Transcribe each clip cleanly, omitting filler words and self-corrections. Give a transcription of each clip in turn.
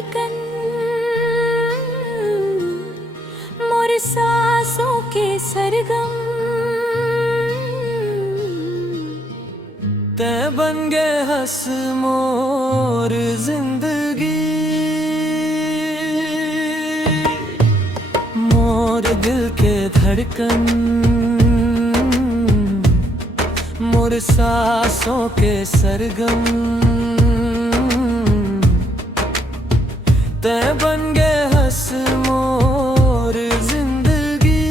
धड़कन मोर सांसों के सरगम ते बन गए हंस मोर जिंदगी मोर दिल के धड़कन मोर सांसों के सरगम ते बन गए हंस मोर जिंदगी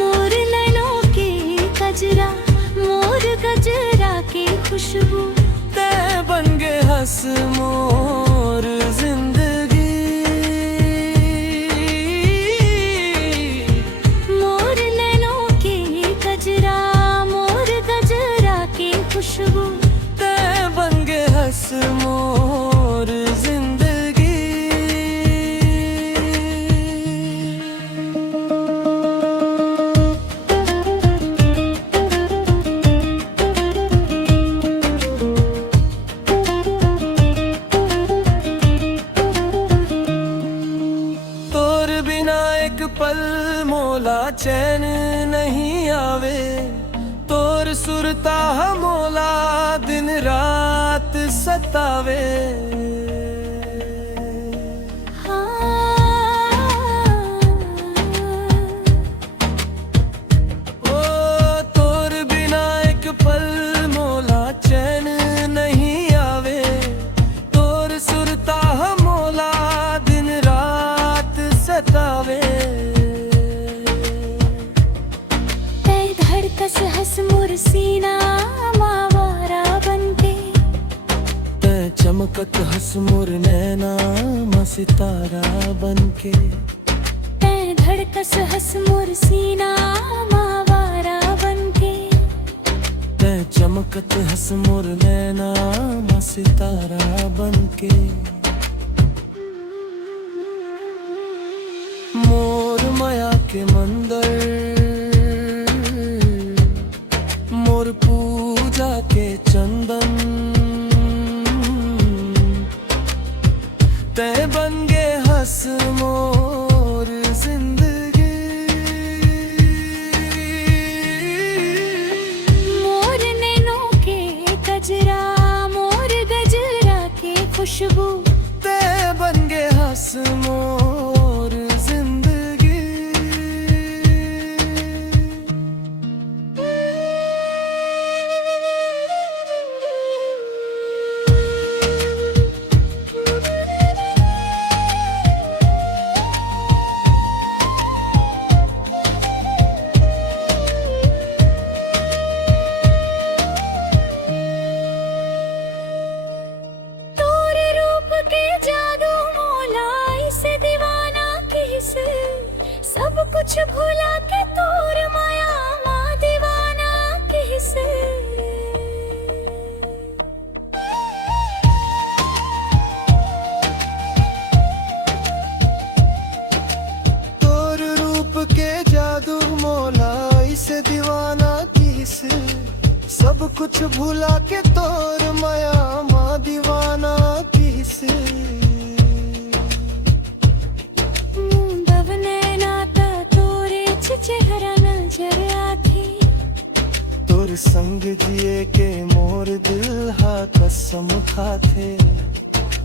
मोर नैनों के कजरा मोर गजरा की खुशबू ते बन गए हंस मोर जिंदगी मोर नैनों के कजरा मोर गजरा की खुशबू ते बन गए हंस मोर जिंदगी तोर बिना एक पल मोला चैन नहीं आवे तोर सुरता मोला दिन रात सतावे ओ तोर बिना एक पल मोला चैन नहीं आवे तोर सुरता मोला दिन रात सतावे ते धड़कस हंस मोर सीना मावारा बनके ते चमकत हंस मोर नैना माँ सितारा बनके ते धड़कस हंस मोर सीना मावारा बनके ते चमकत हंस मोर नैना माँ सितारा बनके मोर माया के मंदिर मोर पूजा के चंदन ते बन गए हंस मोर जिंदगी मोर नैनों के कजरा मोर गजरा की खुशबू ते बन गए हंस मोर जिंदगी तोरे रूप के जादू मोला इसे दीवाना किस सब कुछ भुला के तोर माया माँ दीवाना किस तोर रूप के जादू मोला इसे दीवाना किस सब कुछ भुला के तोर माया माँ दीवाना किस मुंदव नैनाता तोरे चेहरा नजर आती तोर संग जिए के मोर दिल हा कसम खाथे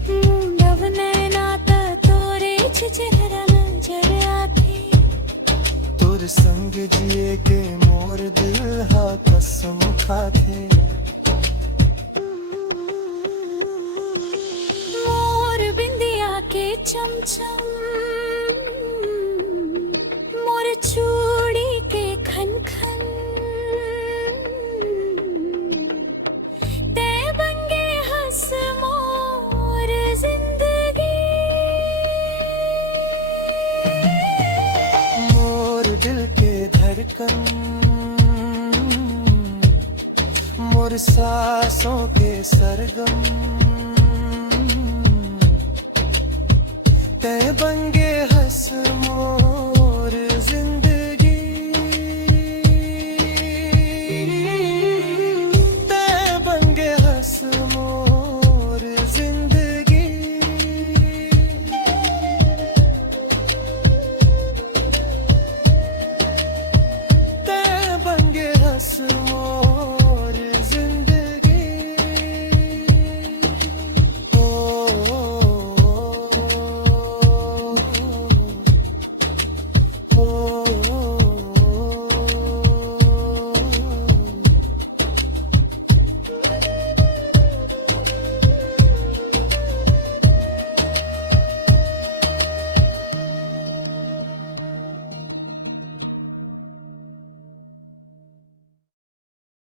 मुंदव नैनाता तोरे चेहरा नजर आती तोर संग जिए के मोर दिल हा कसम खाथे मोर बिंदिया के चमचम मोर चूड़ी के खन खन ते बन गए हंस मोर जिंदगी मोर दिल के धड़कन मोर सांसों के सरगम ते बन गए हंस मोर